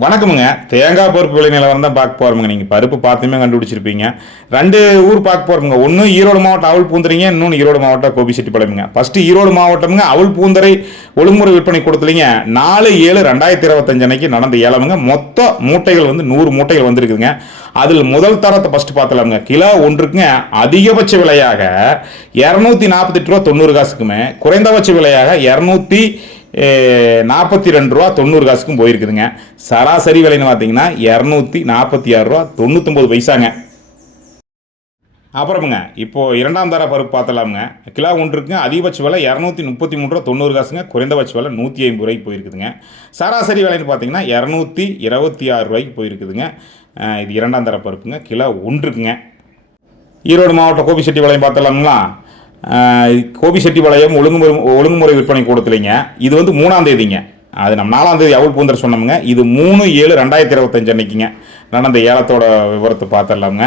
வணக்கமுங்க. தேங்காய் பருப்பு விலை நிலவரம் தான் பார்க்க போகிறோமுங்க. நீங்கள் பருப்பு பார்த்துமே கண்டுபிடிச்சிருப்பீங்க. 2 ஊர் பார்க்க போகிறோமுங்க. ஒன்று ஈரோடு மாவட்டம் அவல் பூந்தரைங்க, இன்னொன்று ஈரோடு மாவட்டம் கோபிச்செட்டிப்பாளையமுங்க. ஃபஸ்ட்டு ஈரோடு மாவட்டமுங்க. அவல் பூந்தரை ஒழுங்குமுறை விற்பனை கொடுத்துலிங்க 4/7/2025 அன்னைக்கு நடந்த ஏலமுங்க. மொத்த மூட்டைகள் 100 மூட்டைகள் வந்திருக்குதுங்க. அதில் முதல் தரத்தை ஃபஸ்ட்டு பார்த்தலாமுங்க. கிலோ ஒன்றுக்குங்க அதிகபட்ச விலையாக ரூ. 248.90 குறைந்தபட்ச விலையாக ரூ. 242.90 போயிருக்குதுங்க. சராசரி விலைன்னு பார்த்தீங்கன்னா ரூ. 246.99. அப்புறமுங்க இப்போ இரண்டாம் தர பருப்பு பார்த்தலாமுங்க. கிலோ ஒன்றுக்குங்க அதிகபட்ச விலை ரூ. 233.90 குறைந்தபட்ச விலை ரூ. 150 போயிருக்குதுங்க. சராசரி விலைன்னு பார்த்தீங்கன்னா ரூ. 226 போயிருக்குதுங்க. இது இரண்டாம் தர பருப்புங்க. கிலோ ஒன்றுக்குங்க. ஈரோடு மாவட்டம் கோபிச்செட்டிப்பாளையம் பார்த்தலாமுங்களா. கோபிச்செட்டிப்பாளையம் ஒழுங்குமுறை விற்பனை கூடத்துலைங்க. இது 3ஆம் தேதிங்க. அது நம்ம 4ஆம் தேதி அவல் பூந்தர் சொன்னோமுங்க. இது 3/7/2025 அன்னைக்குங்க நடந்த ஏலத்தோட விவரத்தை பார்த்துடலாமுங்க.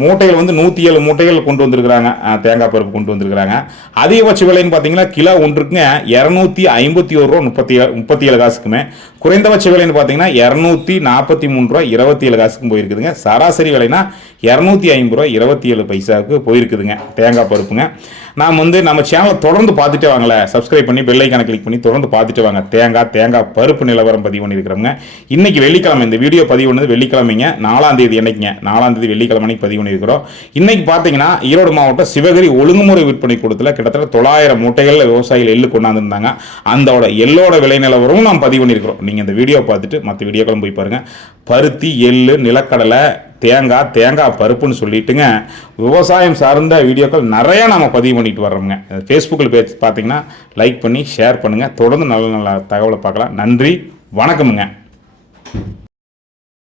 மூட்டைகள் 107 மூட்டைகள் கொண்டு வந்திருக்கிறாங்க. தேங்காய் பருப்பு கொண்டு வந்திருக்கிறாங்க. அதிகபட்ச விலைன்னு பார்த்தீங்கன்னா கிலோ ஒன்றுக்குங்க ரூ. 251.37 குறைந்தபட்ச விலைன்னு பார்த்தீங்கன்னா ரூ. 243.27 போயிருக்குதுங்க. சராசரி விலைனா ரூ. 250.27 போயிருக்குதுங்க தேங்காய் பருப்புங்க. நாம் நம்ம சேனலை தொடர்ந்து பார்த்துட்டே வாங்கல, சப்ஸ்கிரைப் பண்ணி பெல் ஐக்கானை கிளிக் பண்ணி தொடர்ந்து பார்த்துட்டு வாங்க. தேங்காய் பருப்பு நிலவரம் பதிவு பண்ணியிருக்கிறோங்க. இன்னைக்கு வெள்ளிக்கிழமை இந்த வீடியோ பதிவு பண்ணது வெள்ளிக்கிழமைங்க. 4ஆம் தேதி என்னைக்குங்க 4ஆம் தேதி வெள்ளிக்கிழமை பதிவு பண்ணியிருக்கிறோம். இன்னைக்கு பார்த்தீங்கன்னா ஈரோடு மாவட்டம் சிவகிரி ஒழுங்குமுறை விற்பனை கூடத்தில் கிட்டத்தட்ட 900 மூட்டைகள் விவசாயிகள் எள்ளு கொண்டாந்துருந்தாங்க. அந்த எள்ளோட விலை நிலவரமும் நாம் பதிவு பண்ணியிருக்கிறோம். நீங்கள் இந்த வீடியோ பார்த்துட்டு மற்ற வீடியோக்களும் போய் பாருங்கள். பருத்தி, எள்ளு, நிலக்கடலை, தேங்காய் பருப்புன்னு சொல்லிட்டுங்க விவசாயம் சார்ந்த வீடியோக்கள் நிறையா நம்ம பதிவு பண்ணிட்டு வர்றோங்க. ஃபேஸ்புக்கில் பேஜ் பார்த்தீங்கன்னா லைக் பண்ணி ஷேர் பண்ணுங்கள். தொடர்ந்து நல்ல நல்ல தகவலை பார்க்கலாம். நன்றி, வணக்கமுங்க.